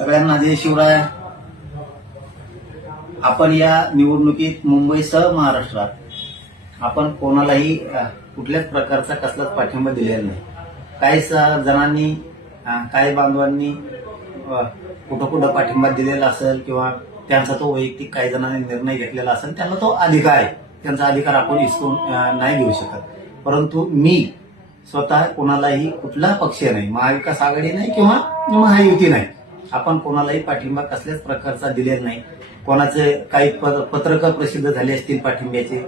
सगळ्यांना जय शिवराय. आपण या निवडणुकीत मुंबईसह महाराष्ट्रात आपण कोणालाही कुठल्याच प्रकारचा कसलाच पाठिंबा दिलेला नाही. काही जणांनी काही बांधवांनी कुठं कुठं पाठिंबा दिलेला असेल किंवा त्यांचा तो वैयक्तिक काही जणांनी निर्णय घेतलेला असेल, त्यांना तो अधिकार आहे. त्यांचा अधिकार आपण हिसकून नाही घेऊ शकत. परंतु मी स्वतः कोणालाही कुठला पक्ष नाही, महाविकास आघाडी नाही किंवा महायुती नाही, आपण कोणालाही पाठिंबा कसल्याच प्रकारचा दिलेला नाही. कोणाचे काही पत्रक प्रसिद्ध झाले असतील पाठिंब्याचे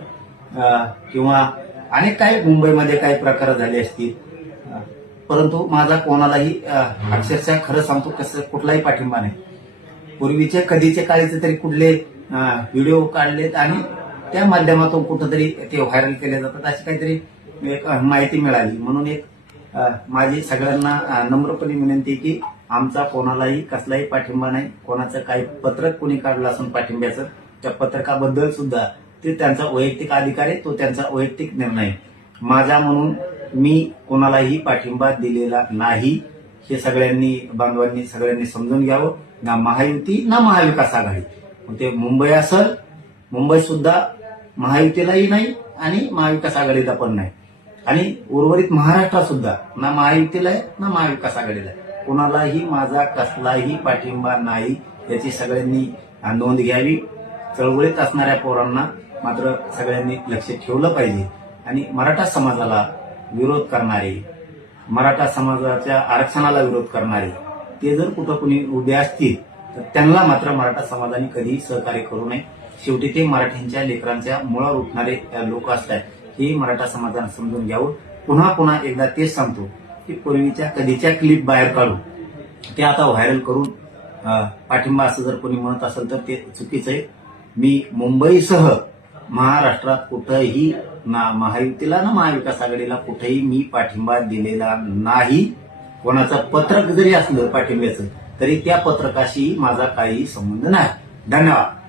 किंवा अनेक काही मुंबईमध्ये काही प्रकार झाले असतील, परंतु माझा कोणालाही अक्षरशः खरं सांगतो कसं कुठलाही पाठिंबा नाही. पूर्वीचे कधीचे काळीचे तरी कुठले व्हिडिओ काढलेत आणि त्या माध्यमातून कुठंतरी ते व्हायरल केले जातात, अशी काहीतरी एक माहिती मिळाली. म्हणून एक माझी सगळ्यांना नम्रपणे विनंती की आमचा कोणालाही कसलाही पाठिंबा नाही. कोणाचं काही पत्रक कोणी काढलं असून पाठिंब्याचं, त्या पत्रकाबद्दल सुद्धा ते त्यांचा वैयक्तिक अधिकार आहे, तो त्यांचा वैयक्तिक निर्णय आहे. माझा म्हणून मी कोणालाही पाठिंबा दिलेला नाही. हे सगळ्यांनी बांधवांनी सगळ्यांनी समजून घ्यावं. ना महायुती ना महाविकास आघाडी. ते मुंबई असेल, मुंबई सुद्धा महायुतीलाही नाही आणि महाविकास आघाडीला पण नाही. आणि उर्वरित महाराष्ट्रात सुद्धा ना महायुतीला आहे ना महाविकास आघाडीला आहे. कोणालाही माझा कसलाही पाठिंबा नाही, याची सगळ्यांनी नोंद घ्यावी. चळवळीत असणाऱ्या पोरांना मात्र सगळ्यांनी लक्ष ठेवलं पाहिजे. आणि मराठा समाजाला विरोध करणारे, मराठा समाजाच्या आरक्षणाला विरोध करणारे ते जर कुठं कुणी उभे असतील तर त्यांना मात्र मराठा समाजाने कधीही सहकार्य करू नये. शेवटी ते मराठ्यांच्या लेकरांच्या मुळावर उठणारे लोक असतात, हे मराठा समाजाने समजून घ्यावं. पुन्हा एकदा तेच सांगतो की पूर्वीच्या कधीच्या क्लिप बाहेर काढून ते आता व्हायरल करून पाठिंबा असं जर कोणी म्हणत असेल तर ते चुकीचं आहे. मी मुंबईसह महाराष्ट्रात कुठंही ना महायुतीला ना महाविकास आघाडीला कुठेही मी पाठिंबा दिलेला नाही. कोणाचं पत्रक जरी असलं पाठिंब्याचं तरी त्या पत्रकाशी माझा काही संबंध नाही. धन्यवाद.